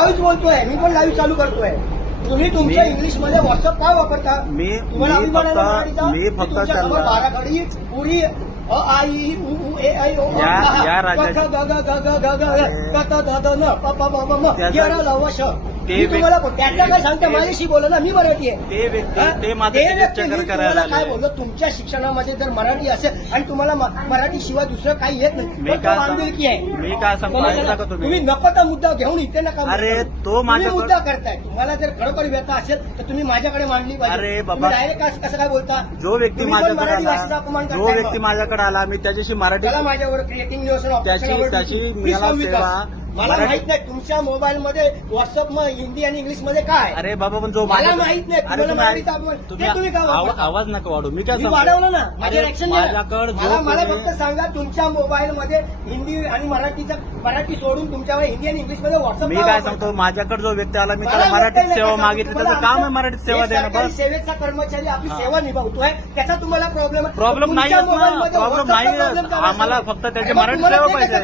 Live बोलतोय, मी पण live चालू करतोय. तुम्ही तुमच्या इंग्लिश मध्ये व्हॉट्सअप काय वापरता? तुम्हाला अभिमान आहे ना मराठीचा? मी फक्त तुमच्या समोर बाराखडी पुरी अ आई ई उ ऊ ए ऐ ओ या राज्यात तुम्हाला त्याचा काय सांगता? माझ्याशी बोला ना, मी मराठी आहे. ते व्यक्ती ते माझं चक्कर करायला काय बोललो? तुमच्या शिक्षणामध्ये जर मराठी असेल आणि तुम्हाला मराठी शिवाय दुसरं काही येत नाही, मी काय बांधिलकी आहे. मी काय सांगतो ऐका का तुम्ही नको तो मुद्दा घेऊन इथे नका. अरे तो तुम्ही माझ्या मुद्दा करताय. तुम्हाला जर खरोखर व्यथा असेल तर तुम्ही माझ्याकडे मांडली पाहिजे. अरे बाबा, डायरेक्ट कसं काय बोलता? जो व्यक्ती तुम्ही पण माझ्याकडे मराठी आला, भाषेचा अपमान जो करताय. व्यक्ती माझ्याकडे आला, मी त्याच्याशी मराठी त्याला माझ्यावर क्रिएटिंग न्यूज त्याची मला सेवा मला माहित नाही तुमच्या मोबाईल मध्ये व्हॉट्सअप मध्ये हिंदी आणि इंग्लिश मध्ये काय. अरे बाबा पण जो मला माहित नाही. अरे तुम्हाला मराठीचा अपमान तुम्ही काय वापरता? आवाज नका वाढू. मी काय मी सांगतो? वाढवलं ना, माझे ऍक्शन माझ्याकडे मला फक्त सांगा तुमच्या मोबाईल मध्ये हिंदी आणि मराठी सोडून तुमच्याकडे हिंदी आणि इंग्लिश मध्ये व्हॉट्सअप मी काय सांगतो, माझ्याकडे जो व्यक्ती आला, मी त्याला मराठीत सेवा मागितली, त्याचं काम आहे मराठीत सेवा देणं. बस सेवेचा कर्मचारी आपली सेवा निभावतोय, त्याचा तुम्हाला प्रॉब्लेम नाही प्रॉब्लेम नाही. आम्हाला फक्त त्याची मराठी सेवा पाहिजे.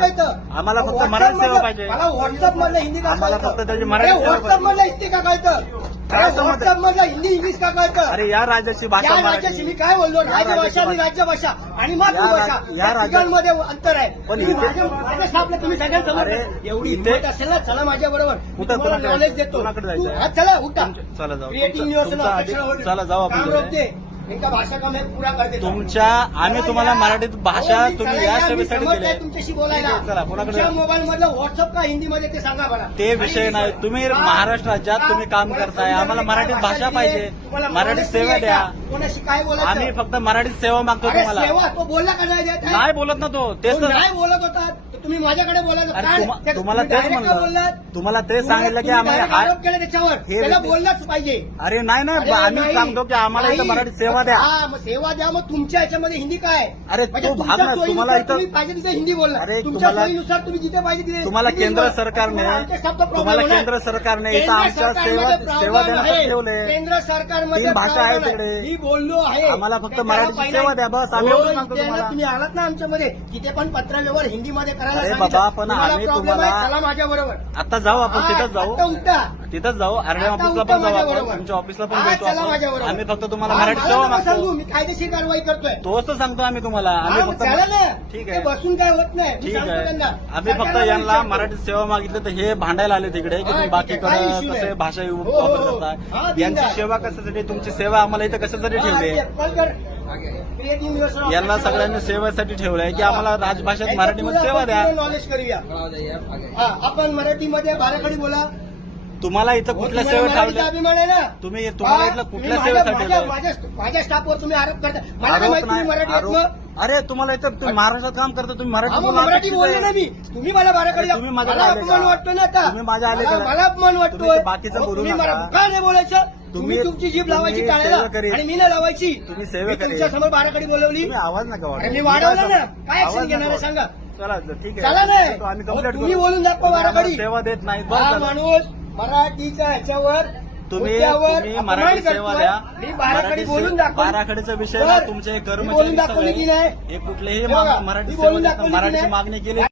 आम्हाला फक्त मराठी सेवा पाहिजे. मला व्हॉट्सअप मधलं हिंदी का आम्हाला कळतं? फक्त त्याची मराठी सेवा व्हॉट्सअप मधलं हिंदी का कळतं? काय समजतं? व्हॉट्सअप मधलं हिंदी इंग्लिश का कळतं? अरे या राज्याची भाषा या राज्याची मी मराठी. काय बोललो? राजभाषा राज्याची आणि राज्यभाषा आणि मातृभाषा या या तिघांमध्ये अंतर आहे. पण तुम्ही इथे- माझ्या स्टाफला तुम्ही सगळ्यांसमोर अरे, एवढी इथे- हिंमत असेल ना, चला माझ्या बरोबर कुठं नॉलेज देतो. कोणाकडे जायचं? हा, चला उठा. चला जाऊ. क्रिएटिंग न्यूज चला जाऊ आपण तिकडे. इनका भाषा का मैं पूरा कर देता हूं. तुमच्या आम्ही तुम्हाला मराठीत भाषा अहो, मी तुम्ही चला या या, मी सेवेसाठी समजतोय दिली. तुमच्याशी बोलायला. ठीक आहे, चला, कोणाकडे तुमच्या मोबाईल मधलं व्हॉट्सअप का हिंदी मध्ये ते सांगा मला. ते विषय नाही. तुम्ही महाराष्ट्र राज्यात तुम्ही काम करताय, आम्हाला मराठीत भाषा पाहिजे. मराठीत सेवा द्या. कोणाशी काय आम्ही बोलायचं? फक्त मराठीत सेवा मागतो अरे तुम्हाला. सेवा तो बोलला का नाही देत आहे? नाही बोलत ना तो. तेच तो तर नाही बोलत होता तर तुम्ही माझ्याकडे बोलायचं. अरे काय? तुम्हाला तुम्ही तेच direct का म्हणलं. बोललात? तुम्हाला तेच सांगितलं की तुम्ही आम्हाला direct आरोप केले त्याच्यावर. हे त्याला व्यक्ती- बोललाच पाहिजे. अरे नाही अरे आम्ही नाही. सांगतो की आम्हाला इथं नाही. मराठीत सेवा द्या. हा, मग सेवा द्या. मग तुमच्या याच्यामध्ये हिंदी काय? अरे म्हणजे तो भाग तुमच्या ना सोयीनुसार तुम्हाला इथं तुम्ही पाहिजे तिथे हिंदी बोलला. अरे तुमच्या तुम्हाला- सोयीनुसार तुम्ही जिथे पाहिजे तिथे तुम्हाला हिंदी केंद्र बोला. सरकारने आमच्या शब्द problem तुम्हाला होणार. केंद्र सरकारने इथं केंद्र आमच्या सरकारमध्ये सेवा problem देण्यासाठी आहे. ठेवले. केंद्र सरकारमध्ये तीन भाषा आहे problem आहे. तिकडे. मी बोललो आहे. आम्हाला फक्त त्याला मराठीची पहिला- सेवा द्या, बस. आम्ही हो, एवढं सांगतो इथे ना तुम्हाला. तुम्ही आलात ना आमच्यामध्ये तिथे पण पत्रव्यवहार हिंदीमध्ये करायला अरे सांगितलं. बाबा, पण तुम्हाला आम्ही problem तुम्हाला- आहे, चला माझ्या बरोबर. आता जाऊ आपण तिथंच आता जाऊ. उठा. तिथंच जाऊ. आरडे आता ऑफिसला उठा पण जाऊ आपण. माझ्याबरोबर. तुमच्या ऑफिसला पण हा, भेटू चला आपण. माझ्याबरोबर. आम्ही फक्त तुम्हाला हा, मराठी मला सेवा नका सांगू, मागतो. मी कायदेशीर कारवाई करतोय. तोच तर सांगतो आम्ही तुम्हाला. आम्ही फक्त चला ना. ठीक ते आहे. बसून काय होत नाही. मी ठीक सांगतो आहे. त्यांना. आम्ही फक्त सरकारला यांना विचारतो. मराठीत सेवा मागितली तर हे भांडायला आले तिकडे की हा, तुम्ही ठीक आहे. काही बाकीकडे issue कसे नाही. भाषा हो, वापर हो. हा, करताय. बिंदास. यांची सेवा कशासाठी, तुमची सेवा आम्हाला इथं कशासाठी ठेवली आहे? कॉल कर. क्रिएटिव्ह न्यूज यांना सगळ्यांनी सेवेसाठी ठेवलंय की आम्हाला राजभाषेत मराठीमध्ये सेवा द्या. नॉलेज करूया. हा, आपण मराठीमध्ये बाराखडी बोला. तुम्हाला इथं कुठल्या सेवेत मराठीचा ठेवलं? अभिमान आहे ना. तुम्हाला इथलं कुठल्या सेवेसाठी ठेवलं? माझ्या स्टाफवर तुम्ही आरोप करता. मला काय आरोप माहिती तुम्ही नाही, मराठी आरोप- येत ना? अरे तुम्हाला इथं तुम्ही महाराष्ट्रात काम करता, तुम्ही मराठी बोलणं मराठी अपेक्षित बोलले आहे. ना मी. तुम्ही मला बाराखडी अरे, तुम्ही माझ्याकडे मला आले अपमान का? वाटतो ना आता. तुम्ही माझ्या आले का? मला अपमान वाटतोय. तुम्ही ते बाकीचं अहो, बोलू तुम्ही नका. मला का नाही बोलायचं? तुम्ही तुम्ही- तुमची जीभ लावायची तुम्ही टाळायला सेवा करीत. आणि मी ना लावायची. तुम्ही सेवा मी करीत. तुमच्या समोर बाराखडी बोलवली. तुम्ही आवाज नका वाढवू. अरे मी वाढवलं ना. काय आवाज ऍक्शन नका घेणार आहे वाढवू. सांगा. चला ठीक चला आहे. नाही. आम्ही अहो, कंप्लेंट तुम्ही बोलून दाखवा बाराखडी. सेवा देत नाही. हा बस माणूस मराठीच्या ह्याच्यावर तुम्ही मुद्द्यावर तुम्ही अपमान मराठी सेवा करतोय. द्या. मी बाराखडी मराठी बोलून दाखव. बाराखडीचा विषय बरं. ना तुमचे मी बोलून कर्मचारी दाखवली की सगळे नाही? हे कुठलेही बघा, मराठी मी सेवा बोलून देतात, दाखवली की मराठी नाही? मागणी केली